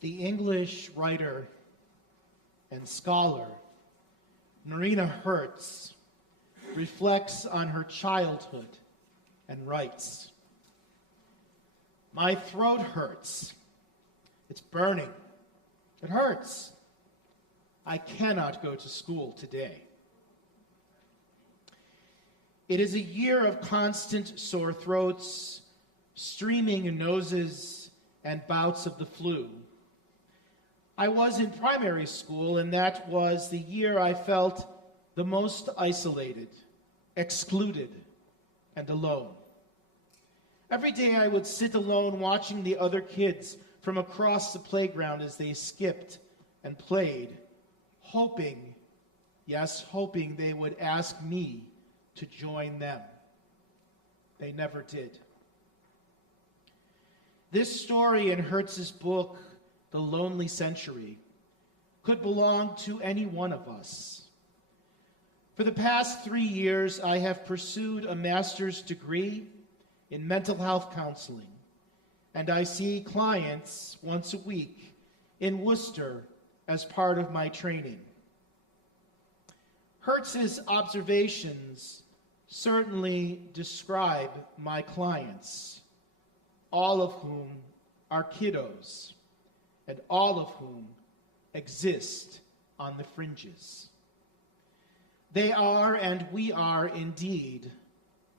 The English writer and scholar Marina Hertz reflects on her childhood and writes, "My throat hurts. It's burning. It hurts. I cannot go to school today." It is a year of constant sore throats, streaming noses, and bouts of the flu. I was in primary school, and that was the year I felt the most isolated, excluded, and alone. Every day I would sit alone watching the other kids from across the playground as they skipped and played, hoping they would ask me to join them. They never did. This story in Hertz's book, The Lonely Century, could belong to any one of us. For the past 3 years, I have pursued a master's degree in mental health counseling, and I see clients once a week in Worcester as part of my training. Hertz's observations certainly describe my clients, all of whom are kiddos, and all of whom exist on the fringes. They are, and we are indeed,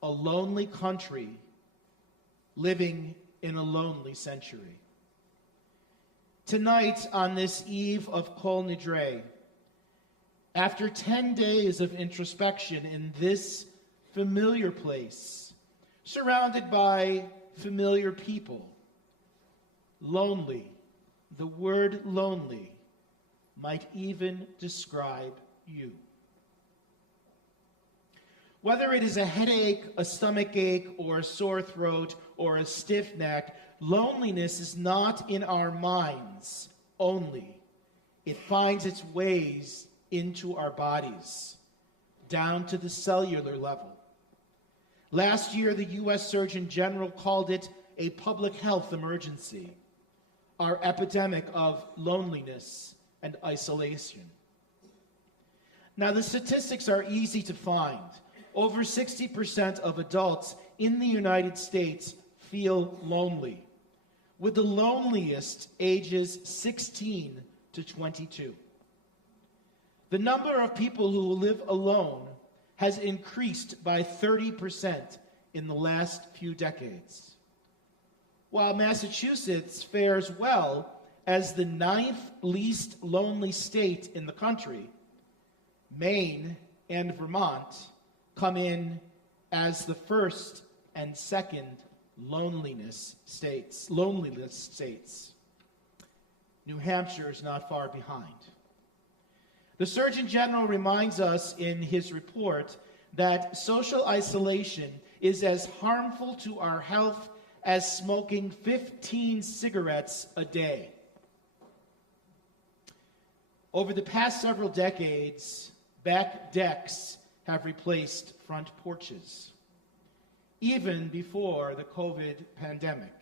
a lonely country living in a lonely century. Tonight, on this eve of Kol Nidre, after 10 days of introspection in this familiar place, surrounded by familiar people, lonely, the word lonely might even describe you. Whether it is a headache, a stomach ache, or a sore throat, or a stiff neck, loneliness is not in our minds only. It finds its ways into our bodies, down to the cellular level. Last year, the U.S. Surgeon General called it a public health emergency, our epidemic of loneliness and isolation. Now, the statistics are easy to find. Over 60% of adults in the United States feel lonely, with the loneliest ages 16 to 22. The number of people who live alone has increased by 30% in the last few decades. While Massachusetts fares well as the 9th least lonely state in the country, Maine and Vermont come in as the first and second loneliness states. New Hampshire is not far behind. The Surgeon General reminds us in his report that social isolation is as harmful to our health as smoking 15 cigarettes a day. Over the past several decades, back decks have replaced front porches, even before the COVID pandemic.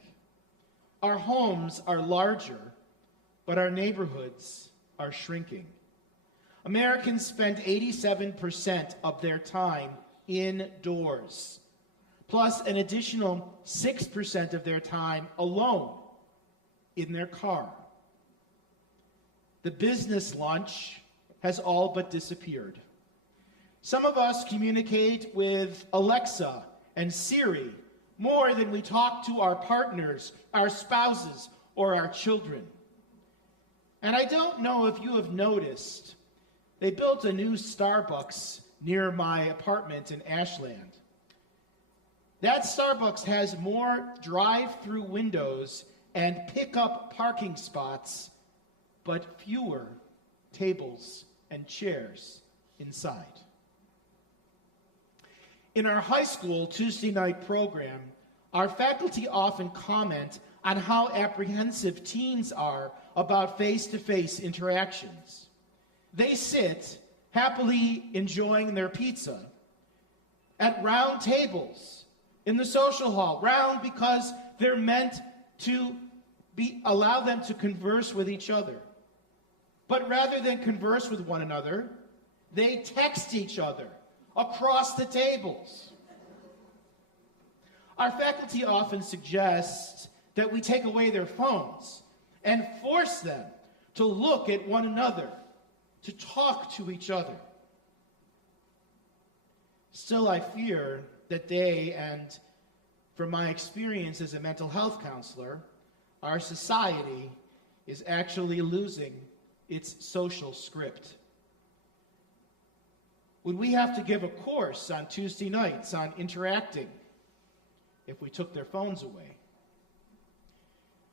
Our homes are larger, but our neighborhoods are shrinking. Americans spend 87% of their time indoors, plus an additional 6% of their time alone in their car. The business lunch has all but disappeared. Some of us communicate with Alexa and Siri more than we talk to our partners, our spouses, or our children. And I don't know if you have noticed, they built a new Starbucks near my apartment in Ashland. That Starbucks has more drive-through windows and pick-up parking spots, but fewer tables and chairs inside. In our high school Tuesday night program, our faculty often comment on how apprehensive teens are about face-to-face interactions. They sit, happily enjoying their pizza, at round tables in the social hall, round because they're meant to allow them to converse with each other. But rather than converse with one another, they text each other across the tables. Our faculty often suggests that we take away their phones and force them to look at one another, to talk to each other. Still, I fear that they, and from my experience as a mental health counselor, our society is actually losing its social script. Would we have to give a course on Tuesday nights on interacting if we took their phones away?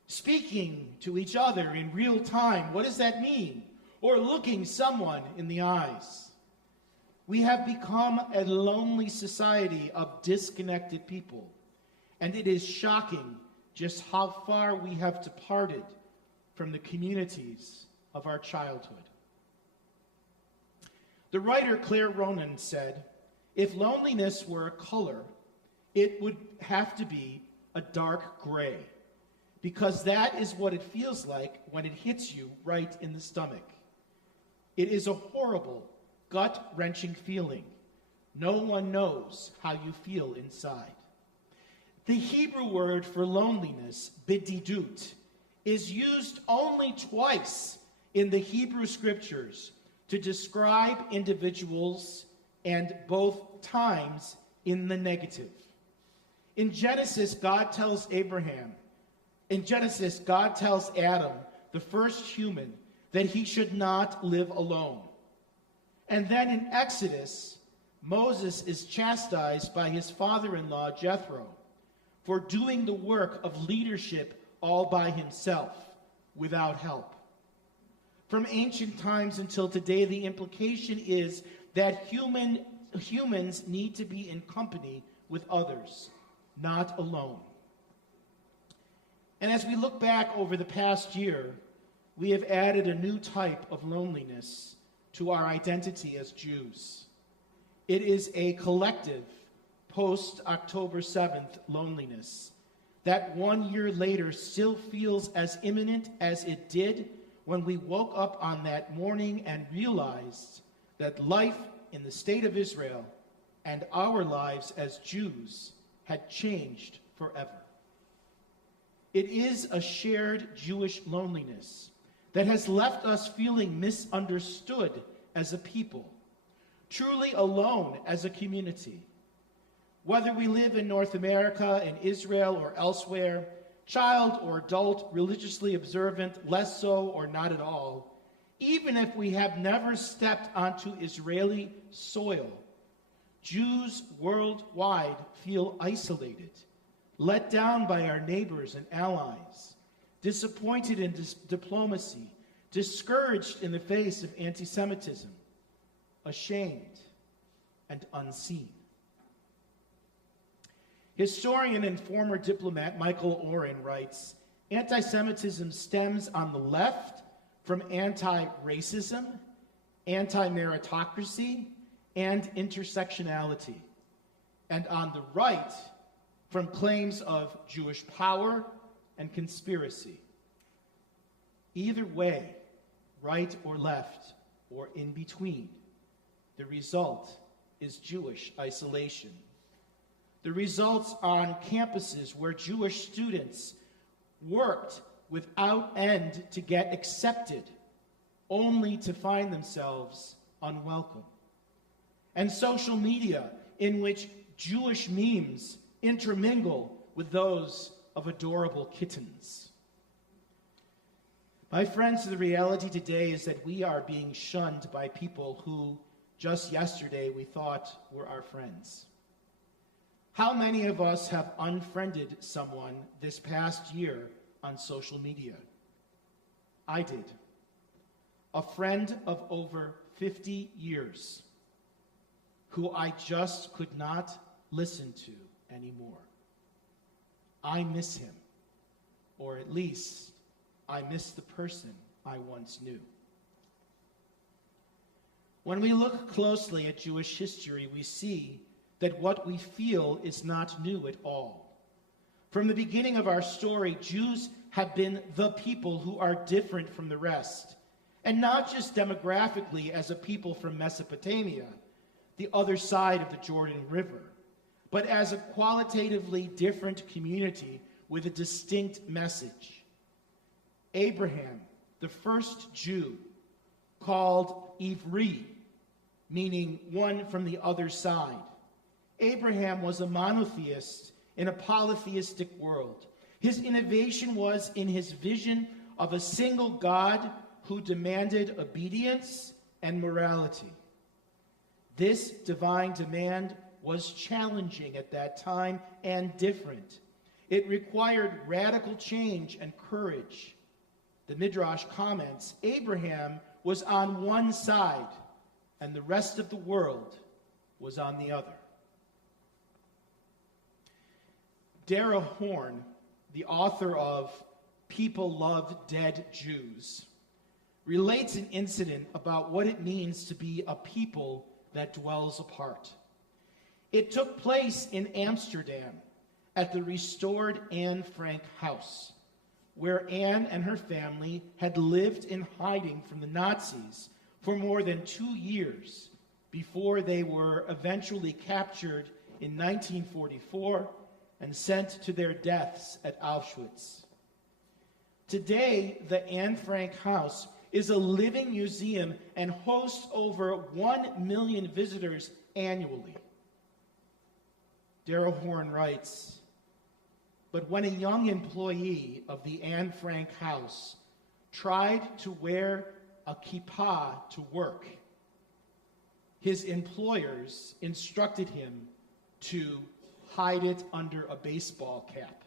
Speaking to each other in real time, what does that mean? Or looking someone in the eyes. We have become a lonely society of disconnected people, and it is shocking just how far we have departed from the communities of our childhood. The writer Claire Ronan said, if loneliness were a color, it would have to be a dark gray, because that is what it feels like when it hits you right in the stomach. It is a horrible, gut-wrenching feeling. No one knows how you feel inside. The Hebrew word for loneliness, bididut, is used only twice in the Hebrew scriptures to describe individuals, and both times in the negative. In Genesis, God tells Adam, the first human, that he should not live alone. And then in Exodus, Moses is chastised by his father-in-law, Jethro, for doing the work of leadership all by himself, without help. From ancient times until today, the implication is that humans need to be in company with others, not alone. And as we look back over the past year, we have added a new type of loneliness to our identity as Jews. It is a collective, post-October 7th loneliness that 1 year later still feels as imminent as it did when we woke up on that morning and realized that life in the state of Israel and our lives as Jews had changed forever. It is a shared Jewish loneliness that has left us feeling misunderstood as a people, truly alone as a community. Whether we live in North America, in Israel, or elsewhere, child or adult, religiously observant, less so or not at all, even if we have never stepped onto Israeli soil, Jews worldwide feel isolated, let down by our neighbors and allies, disappointed in diplomacy, discouraged in the face of anti-Semitism, ashamed and unseen. Historian and former diplomat Michael Oren writes, anti-Semitism stems on the left from anti-racism, anti-meritocracy, and intersectionality, and on the right from claims of Jewish power and conspiracy. Either way, right or left, or in between, the result is Jewish isolation. The results on campuses where Jewish students worked without end to get accepted, only to find themselves unwelcome. And social media in which Jewish memes intermingle with those of adorable kittens. My friends, the reality today is that we are being shunned by people who just yesterday we thought were our friends. How many of us have unfriended someone this past year on social media? I did. A friend of over 50 years who I just could not listen to anymore. I miss him, or at least I miss the person I once knew. When we look closely at Jewish history, we see that what we feel is not new at all. From the beginning of our story, Jews have been the people who are different from the rest, and not just demographically as a people from Mesopotamia, the other side of the Jordan River, but as a qualitatively different community with a distinct message. Abraham, the first Jew, called Ivri, meaning one from the other side. Abraham was a monotheist in a polytheistic world. His innovation was in his vision of a single God who demanded obedience and morality. This divine demand was challenging at that time and different. It required radical change and courage. The Midrash comments, Abraham was on one side and the rest of the world was on the other. Dara Horn, the author of People Love Dead Jews, relates an incident about what it means to be a people that dwells apart. It took place in Amsterdam at the restored Anne Frank house, where Anne and her family had lived in hiding from the Nazis for more than 2 years before they were eventually captured in 1944 and sent to their deaths at Auschwitz. Today, the Anne Frank House is a living museum and hosts over 1 million visitors annually. Darrell Horn writes, but when a young employee of the Anne Frank House tried to wear a kippah to work, his employers instructed him to hide it under a baseball cap.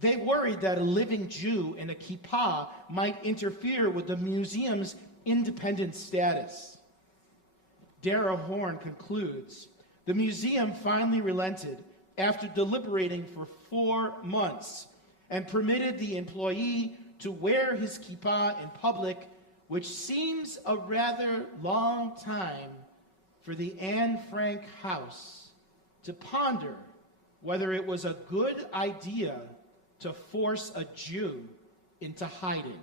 They worried that a living Jew in a kippah might interfere with the museum's independent status. Dara Horn concludes, the museum finally relented after deliberating for 4 months and permitted the employee to wear his kippah in public, which seems a rather long time for the Anne Frank House to ponder whether it was a good idea to force a Jew into hiding.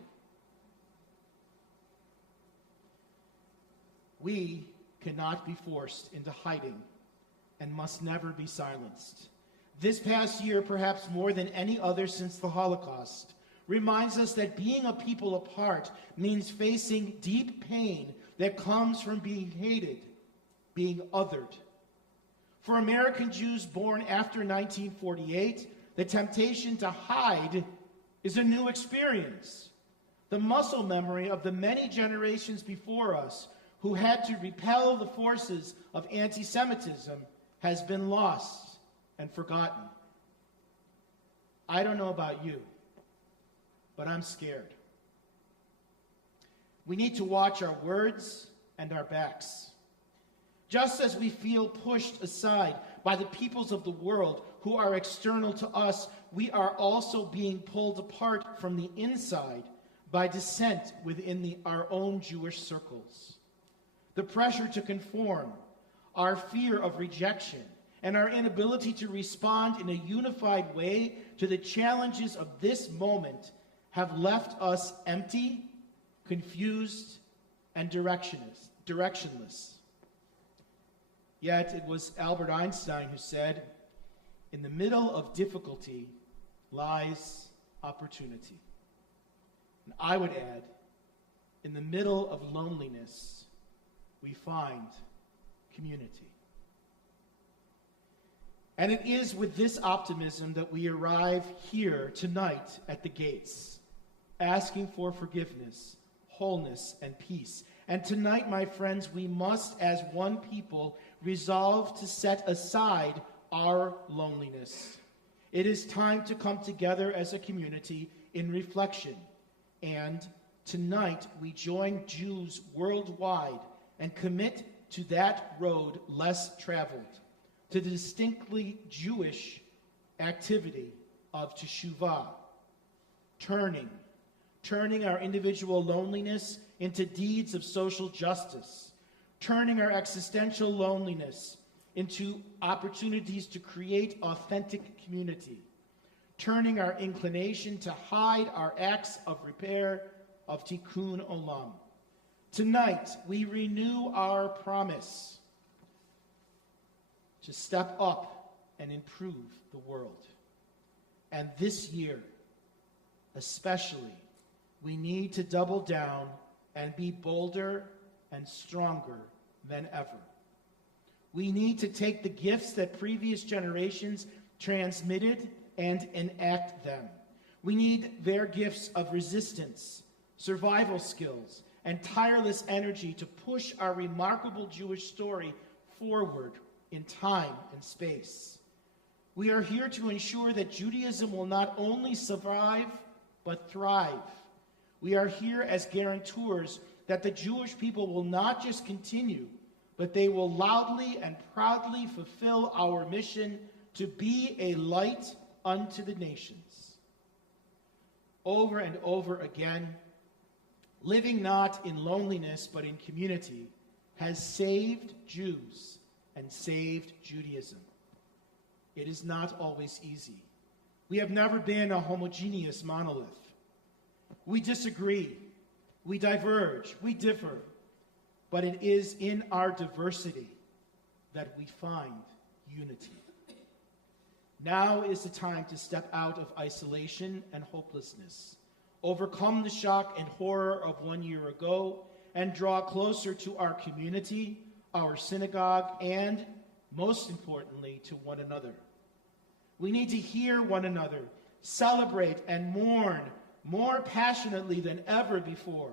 We cannot be forced into hiding and must never be silenced. This past year, perhaps more than any other since the Holocaust, reminds us that being a people apart means facing deep pain that comes from being hated, being othered. For American Jews born after 1948, the temptation to hide is a new experience. The muscle memory of the many generations before us who had to repel the forces of anti-Semitism has been lost and forgotten. I don't know about you, but I'm scared. We need to watch our words and our backs. Just as we feel pushed aside by the peoples of the world who are external to us, we are also being pulled apart from the inside by dissent within our own Jewish circles. The pressure to conform, our fear of rejection, and our inability to respond in a unified way to the challenges of this moment have left us empty, confused, and directionless. Yet it was Albert Einstein who said, in the middle of difficulty lies opportunity. And I would add, in the middle of loneliness, we find community. And it is with this optimism that we arrive here tonight at the gates, asking for forgiveness, wholeness, and peace. And tonight, my friends, we must, as one people, resolve to set aside our loneliness. It is time to come together as a community in reflection. And tonight, we join Jews worldwide and commit to that road less traveled, to the distinctly Jewish activity of teshuvah, turning our individual loneliness into deeds of social justice, turning our existential loneliness into opportunities to create authentic community, turning our inclination to hide our acts of repair, of tikkun olam. Tonight, we renew our promise to step up and improve the world. And this year, especially, we need to double down and be bolder and stronger than ever. We need to take the gifts that previous generations transmitted and enact them. We need their gifts of resistance, survival skills, and tireless energy to push our remarkable Jewish story forward in time and space. We are here to ensure that Judaism will not only survive, but thrive. We are here as guarantors that the Jewish people will not just continue, but they will loudly and proudly fulfill our mission to be a light unto the nations. Over and over again, living not in loneliness but in community has saved Jews and saved Judaism. It is not always easy. We have never been a homogeneous monolith. We disagree, we diverge, we differ, but it is in our diversity that we find unity. Now is the time to step out of isolation and hopelessness, overcome the shock and horror of 1 year ago, and draw closer to our community, our synagogue, and, most importantly, to one another. We need to hear one another, celebrate and mourn more passionately than ever before.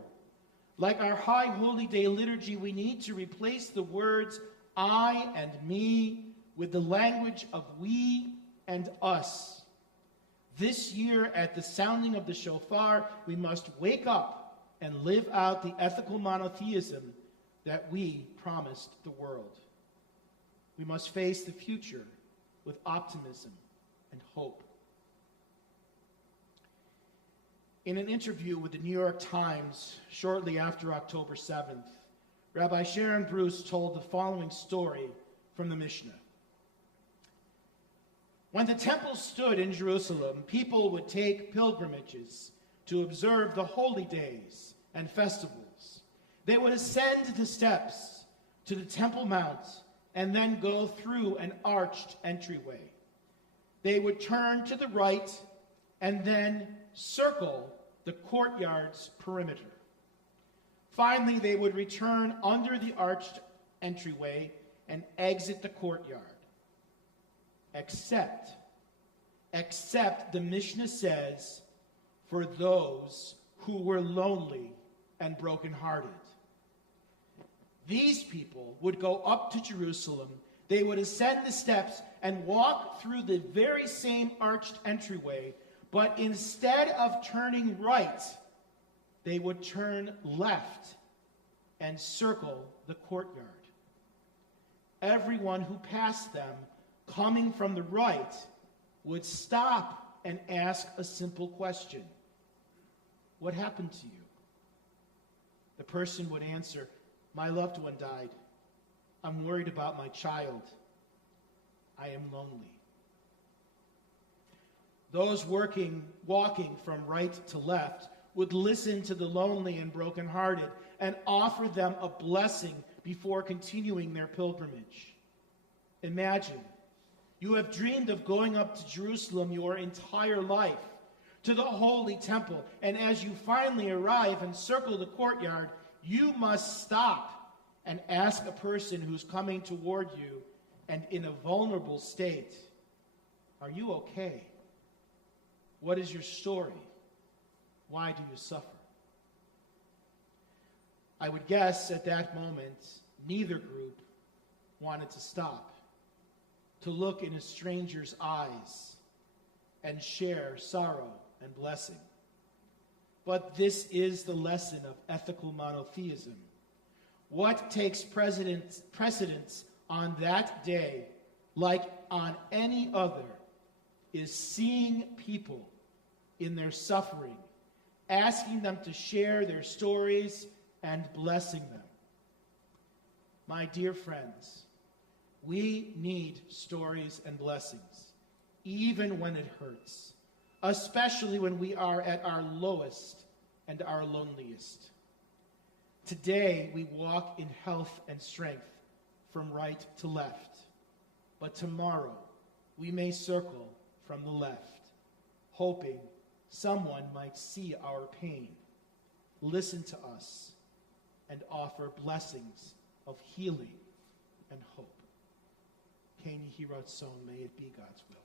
Like our High Holy Day liturgy, we need to replace the words I and me with the language of we and us. This year, at the sounding of the shofar, we must wake up and live out the ethical monotheism that we promised the world. We must face the future with optimism and hope. In an interview with the New York Times shortly after October 7th, Rabbi Sharon Brous told the following story from the Mishnah. When the temple stood in Jerusalem, people would take pilgrimages to observe the holy days and festivals. They would ascend the steps to the Temple Mount and then go through an arched entryway. They would turn to the right and then circle the courtyard's perimeter. Finally, they would return under the arched entryway and exit the courtyard. Except the Mishnah says, for those who were lonely and brokenhearted. These people would go up to Jerusalem, they would ascend the steps and walk through the very same arched entryway, but instead of turning right, they would turn left and circle the courtyard. Everyone who passed them, coming from the right, would stop and ask a simple question. What happened to you? The person would answer, my loved one died. I'm worried about my child. I am lonely. Those walking from right to left would listen to the lonely and brokenhearted and offer them a blessing before continuing their pilgrimage. Imagine, you have dreamed of going up to Jerusalem your entire life, to the holy temple, and as you finally arrive and circle the courtyard, you must stop and ask a person who's coming toward you and in a vulnerable state, are you okay? What is your story? Why do you suffer? I would guess at that moment, neither group wanted to stop, to look in a stranger's eyes and share sorrow and blessing. But this is the lesson of ethical monotheism. What takes precedence on that day, like on any other, is seeing people in their suffering, asking them to share their stories and blessing them. My dear friends, We need stories and blessings, even when it hurts, especially when we are at our lowest and our loneliest. Today, we walk in health and strength from right to left, but tomorrow we may circle from the left, hoping someone might see our pain, listen to us, and offer blessings of healing and hope. Keni Hiratson, may it be God's will.